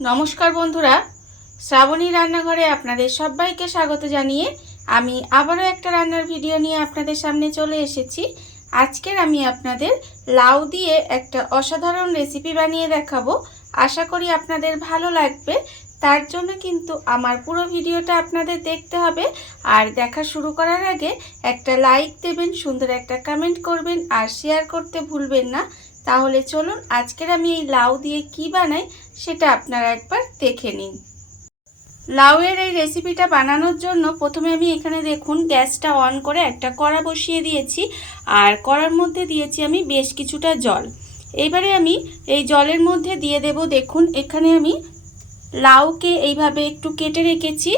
নমস্কার বন্ধুরা, শ্রাবণী রান্নাঘরে আপনাদের সবাইকে স্বাগত জানিয়ে আমি আবারও একটা রান্নার ভিডিও নিয়ে আপনাদের সামনে চলে এসেছি। আজকের আমি আপনাদের লাউ দিয়ে একটা অসাধারণ রেসিপি বানিয়ে দেখাবো। আশা করি আপনাদের ভালো লাগবে। তার জন্য কিন্তু আমার পুরো ভিডিওটা আপনাদের দেখতে হবে। আর দেখা শুরু করার আগে একটা লাইক দেবেন, সুন্দর একটা কমেন্ট করবেন আর শেয়ার করতে ভুলবেন না। তাহলে চলুন আজকের আমি এই লাউ দিয়ে কি বানাই সেটা আপনারা একবার দেখে নিন। লাউয়ের এই রেসিপিটা বানানোর জন্য প্রথমে আমি এখানে দেখুন গ্যাসটা অন করে একটা কড়া বসিয়ে দিয়েছি আর কড়ার মধ্যে দিয়েছি আমি বেশ কিছুটা জল। এইবারে আমি এই জলের মধ্যে দিয়ে দেব, দেখুন এখানে আমি লাউকে এইভাবে একটু কেটে রেখেছি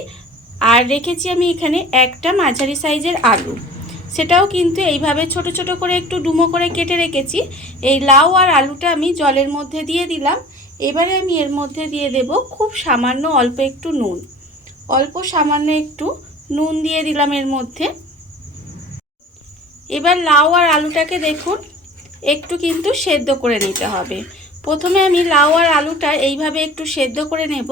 আর রেখেছি আমি এখানে একটা মাঝারি সাইজের আলু, সেটাও কিন্তু এইভাবে ছোট ছোট করে একটু ডুমো করে কেটে রেখেছি। এই লাউ আর আলুটা আমি জলের মধ্যে দিয়ে দিলাম। এবারে আমি এর মধ্যে দিয়ে দেব খুব সামান্য অল্প একটু নুন, অল্প সামান্য একটু নুন দিয়ে দিলাম এর মধ্যে। এবার লাউ আর আলুটাকে দেখুন একটু কিন্তু সেদ্ধ করে নিতে হবে। প্রথমে আমি লাউ আর আলুটা এইভাবে একটু সেদ্ধ করে নেব।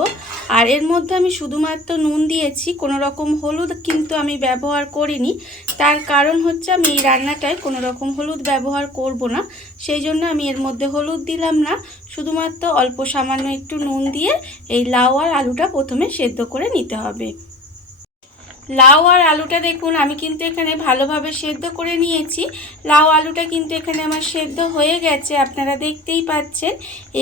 আর এর মধ্যে আমি শুধুমাত্র নুন দিয়েছি, কোনো রকম হলুদ কিন্তু আমি ব্যবহার করিনি। তার কারণ হচ্ছে আমি এই রান্নাটায় কোনো রকম হলুদ ব্যবহার করব না, সেই জন্য আমি এর মধ্যে হলুদ দিলাম না। শুধুমাত্র অল্প সামান্য একটু নুন দিয়ে এই লাউ আর আলুটা প্রথমে সেদ্ধ করে নিতে হবে। লাউ আর আলুটা দেখুন আমি কিন্তু এখানে ভালোভাবে সেদ্ধ করে নিয়েছি। লাউ আলুটা কিন্তু এখানে আমার সেদ্ধ হয়ে গেছে, আপনারা দেখতেই পাচ্ছেন।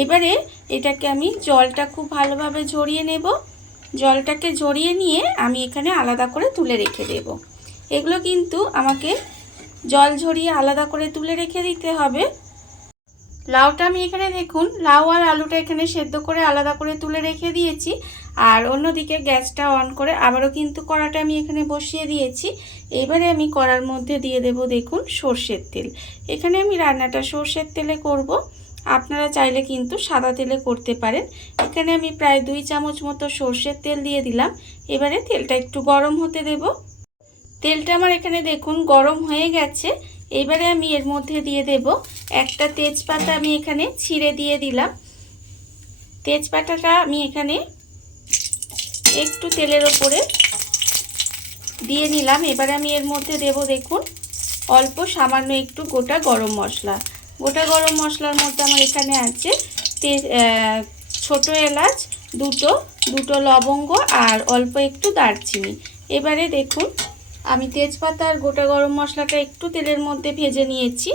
এবারে এটাকে আমি জলটা খুব ভালোভাবে ঝরিয়ে নেব। জলটাকে ঝরিয়ে নিয়ে আমি এখানে আলাদা করে তুলে রেখে দেব। এগুলো কিন্তু আমাকে জল ঝরিয়ে আলাদা করে তুলে রেখে দিতে হবে। লাউটা আমি এখানে দেখুন লাউ আর আলুটা এখানে সেদ্ধ করে আলাদা করে তুলে রেখে দিয়েছি। আর অন্যদিকে গ্যাসটা অন করে আবারও কিন্তু কড়াটা আমি এখানে বসিয়ে দিয়েছি। এবারে আমি কড়ার মধ্যে দিয়ে দেব দেখুন সর্ষের তেল। এখানে আমি রান্নাটা সর্ষের তেলে করব, আপনারা চাইলে কিন্তু সাদা তেলে করতে পারেন। এখানে আমি প্রায় 2 চামচ মতো সর্ষের তেল দিয়ে দিলাম। এবারে তেলটা একটু গরম হতে দেব। তেলটা আমার এখানে দেখুন গরম হয়ে গেছে। এবারে আমি এর মধ্যে দিয়ে দেব একটা তেজপাতা, আমি এখানে ছিঁড়ে দিয়ে দিলাম। তেজপাতাটা আমি এখানে একটু তেলের ওপরে দিয়ে নিলাম। এবারে আমি এর মধ্যে দেব দেখুন অল্প সামান্য একটু গোটা গরম মশলা। গোটা গরম মশলার মধ্যে আমার এখানে আছে ছোট এলাচ দুটো লবঙ্গ আর অল্প একটু দারচিনি। এবারে দেখুন আমি তেজপাতা আর গোটা গরম মশলাটা একটু তেলের মধ্যে ভেজে নিয়েছি।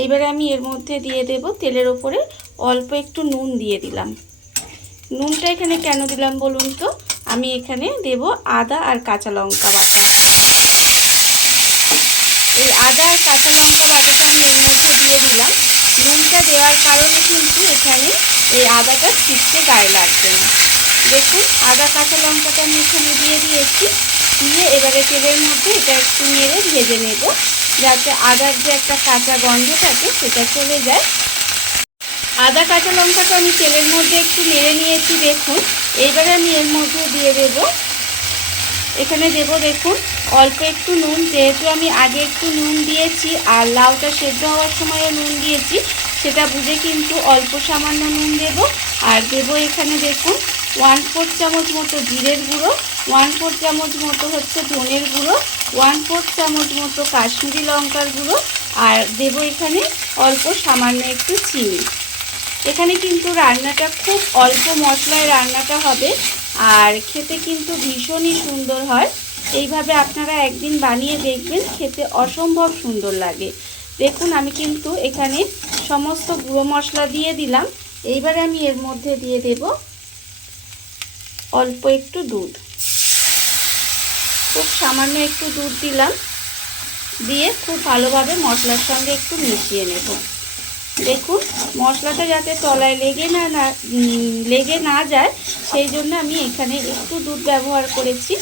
এইবারে আমি এর মধ্যে দিয়ে দেব তেলের ওপরে অল্প একটু নুন দিয়ে দিলাম। নুনটা এখানে কেন দিলাম বলুন তো, আমি এখানে দেব আদা আর কাঁচা লঙ্কা বাটা। এই আদা আর কাঁচা লঙ্কা বাটাটা আমি এর মধ্যে দিয়ে দিলাম। নুনটা দেওয়ার কারণে কিন্তু এখানে এই আদাটা ছিটকে গায়ে লাগবে না। দেখুন আদা কাঁচা লঙ্কাটা আমি এখানে দিয়ে দিয়েছি। দিয়ে এবারে তেলের মধ্যে এটা একটু নেড়ে ভেজে নেব, যাতে আদার যে একটা কাঁচা গন্ধ থাকে সেটা চলে যায়। আদা কাঁচা লঙ্কাটা আমি তেলের মধ্যে একটু নেড়ে নিয়েছি দেখুন। এইবারে আমি এর মধ্যে দিয়ে দেব, এখানে দেব দেখুন অল্প একটু নুন। যেহেতু আমি আগে একটু নুন দিয়েছি আর লাউটা সেদ্ধ হওয়ার সময়ও নুন দিয়েছি, সেটা বুঝে কিন্তু অল্প সামান্য নুন দেব। আর দেব এখানে দেখুন 1/4 চামচ মতো জিরের গুঁড়ো, 1/4 চামচ মতো হচ্ছে ধনের গুঁড়ো, 1/4 চামচ মতো কাশ্মীরি লঙ্কার গুঁড়ো, আর দেব এখানে অল্প সামান্য একটু চিনি। এখানে কিন্তু রান্নাটা খুব অল্প মশলায় রান্নাটা হবে আর খেতে কিন্তু ভীষণই সুন্দর হয়। এইভাবে আপনারা একদিন বানিয়ে দেখবেন, খেতে অসম্ভব সুন্দর লাগে। দেখুন আমি কিন্তু এখানে সমস্ত গুঁড়ো মশলা দিয়ে দিলাম। এইবারে আমি এর মধ্যে দিয়ে দেব অল্প একটু দুধ, খুব সামান্য একটু দুধ দিলাম। দিয়ে খুব ভালোভাবে মশলার সঙ্গে একটু মিশিয়ে নেব। দেখুন মশলাটা যাতে তলায় লেগে না যায় সেই জন্য আমি এখানে একটু দুধ ব্যবহার করেছি।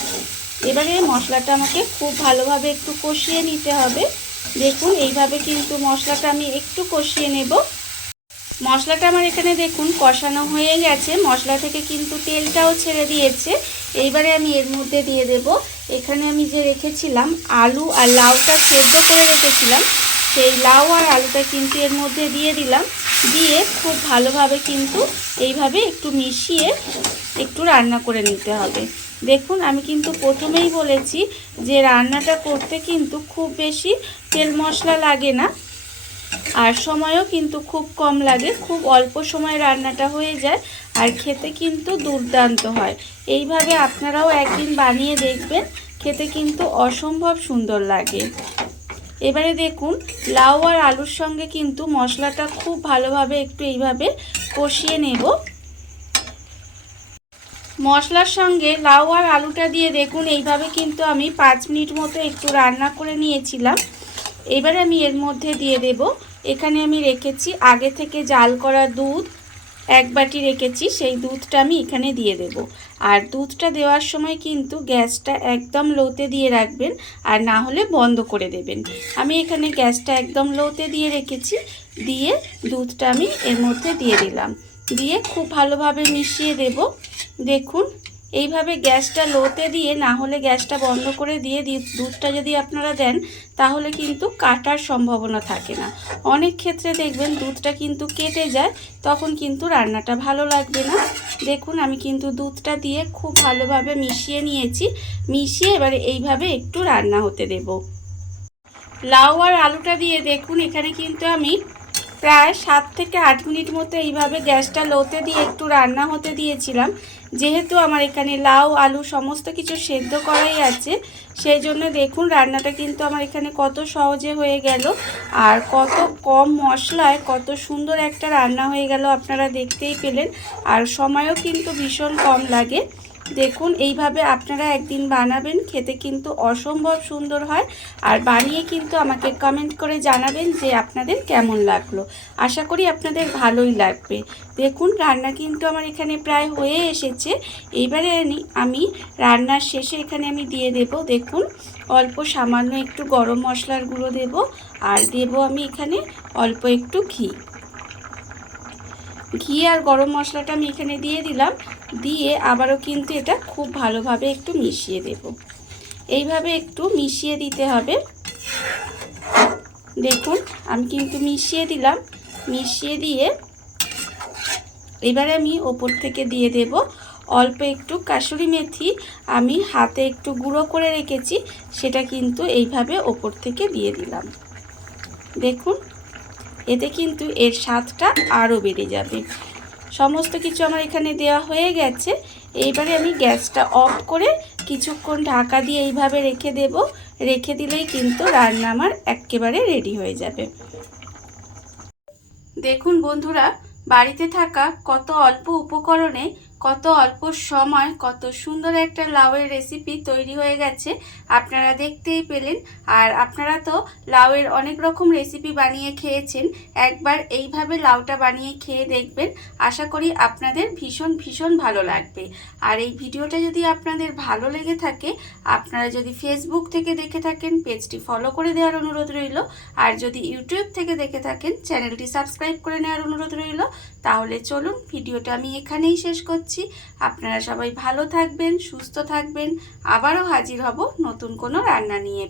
এবারে মশলাটা আমাকে খুব ভালোভাবে একটু কষিয়ে নিতে হবে। দেখুন এইভাবে কিন্তু মশলাটা আমি একটু কষিয়ে নেব। মশলাটা আমার এখানে দেখুন কষানো হয়ে গেছে, মশলা থেকে কিন্তু তেলটাও ছেড়ে দিয়েছে। এইবারে আমি এর মধ্যে দিয়ে দেব এখানে আমি যে রেখেছিলাম আলু আর লাউটা সেদ্ধ করে রেখেছিলাম, সেই লাউ আর আলুটা কিন্তু এর মধ্যে দিয়ে দিলাম। দিয়ে খুব ভালোভাবে কিন্তু এইভাবে একটু মিশিয়ে একটু রান্না করে নিতে হবে। দেখুন আমি কিন্তু প্রথমেই বলেছি যে রান্নাটা করতে কিন্তু খুব বেশি তেল মশলা লাগে না, আর সময়ও কিন্তু খুব কম লাগে, খুব অল্প সময় রান্নাটা হয়ে যায়, আর খেতে কিন্তু দুর্দান্ত হয়। এইভাবে আপনারাও একদিন বানিয়ে দেখবেন, খেতে কিন্তু অসম্ভব সুন্দর লাগে। এবারে দেখুন লাউ আর আলুর সঙ্গে কিন্তু মশলাটা খুব ভালোভাবে একটু এইভাবে কষিয়ে নেব। মশলার সঙ্গে লাউ আর আলুটা দিয়ে দেখুন এইভাবে কিন্তু আমি 5 মিনিট মতো একটু রান্না করে নিয়েছিলাম। এবারে আমি এর মধ্যে দিয়ে দেব, এখানে আমি রেখেছি আগে থেকে জাল করা দুধ, 1 বাটি রেখেছি, সেই দুধটা আমি এখানে দিয়ে দেব। আর দুধটা দেওয়ার সময় কিন্তু গ্যাসটা একদম লোতে দিয়ে রাখবেন, আর না হলে বন্ধ করে দেবেন। আমি এখানে গ্যাসটা একদম লোতে দিয়ে রেখেছি, দিয়ে দুধটা আমি এর মধ্যে দিয়ে দিলাম, দিয়ে খুব ভালোভাবে মিশিয়ে দেব। দেখুন এইভাবে গ্যাসটা লোতে দিয়ে, না হলে গ্যাসটা বন্ধ করে দিয়ে দুধটা যদি আপনারা দেন তাহলে কিন্তু কাটার সম্ভাবনা থাকে না। অনেক ক্ষেত্রে দেখবেন দুধটা কিন্তু কেটে যায়, তখন কিন্তু রান্নাটা ভালো লাগবে না। দেখুন আমি কিন্তু দুধটা দিয়ে খুব ভালোভাবে মিশিয়ে নিয়েছি, মিশিয়ে এবারে এইভাবে একটু রান্না হতে দেব। লাউ আর আলুটা দিয়ে দেখুন এখানে কিন্তু আমি প্রায় 7 থেকে 8 মিনিট মতো এইভাবে গ্যাসটা লোতে দিয়ে একটু রান্না হতে দিয়েছিলাম। যেহেতু আমার এখানে লাউ আলু সমস্ত কিছু সেদ্ধ করাই আছে, সেই জন্য দেখুন রান্নাটা কিন্তু আমার এখানে কত সহজে হয়ে গেল, আর কত কম মশলায় কত সুন্দর একটা রান্না হয়ে গেল আপনারা দেখতেই পেলেন। আর সময়ও কিন্তু ভীষণ কম লাগে। দেখুন এইভাবে আপনারা একদিন বানাবেন, খেতে কিন্তু অসম্ভব সুন্দর হয়। আর বানিয়ে কিন্তু আমাকে কমেন্ট করে জানাবেন যে আপনাদের কেমন লাগলো। আশা করি আপনাদের ভালোই লাগবে। দেখুন রান্না কিন্তু আমার এখানে প্রায় হয়ে এসেছে। এইবারে আমি রান্নার শেষে এখানে আমি দিয়ে দেব, দেখুন অল্প সামান্য একটু গরম মশলার গুঁড়ো দেব, আর দেব আমি এখানে অল্প একটু ঘি আর গরম মশলাটা আমি এখানে দিয়ে দিলাম, দিয়ে আবারও কিন্তু এটা খুব ভালোভাবে একটু মিশিয়ে দেব। এইভাবে একটু মিশিয়ে দিতে হবে। দেখুন আমি কিন্তু মিশিয়ে দিলাম, মিশিয়ে দিয়ে এবারে আমি ওপর থেকে দিয়ে দেব অল্প একটু কাসুরি মেথি, আমি হাতে একটু গুঁড়ো করে রেখেছি, সেটা কিন্তু এইভাবে ওপর থেকে দিয়ে দিলাম। দেখুন এতে কিন্তু এর স্বাদটা আরও বেড়ে যাবে। সমস্ত কিছু আমার এখানে দেওয়া হয়ে গেছে। এইবারে আমি গ্যাসটা অফ করে কিছুক্ষণ ঢাকা দিয়ে এইভাবে রেখে দেব। রেখে দিলেই কিন্তু রান্না আমার একেবারে রেডি হয়ে যাবে। দেখুন বন্ধুরা, বাড়িতে থাকা কত অল্প উপকরণে কত অল্প সময় কত সুন্দর একটা লাউয়ের রেসিপি তৈরি হয়ে গেছে, আপনারা দেখতেই পেলেন। আর আপনারা তো লাউয়ের অনেক রকম রেসিপি বানিয়ে খেয়েছেন, একবার এইভাবে লাউটা বানিয়ে খেয়ে দেখবেন। আশা করি আপনাদের ভীষণ ভীষণ ভালো লাগবে। আর এই ভিডিওটা যদি আপনাদের ভালো লেগে থাকে, আপনারা যদি ফেসবুক থেকে দেখে থাকেন পেজটি ফলো করে দেওয়ার অনুরোধ রইল, আর যদি ইউটিউব থেকে দেখে থাকেন চ্যানেলটি সাবস্ক্রাইব করে নেওয়ার অনুরোধ রইল। তাহলে চলুন ভিডিওটা আমি এখানেই শেষ করছি। আপনারা সবাই ভালো থাকবেন, সুস্থ থাকবেন। আবারও হাজির হব নতুন কোনো রান্না নিয়ে।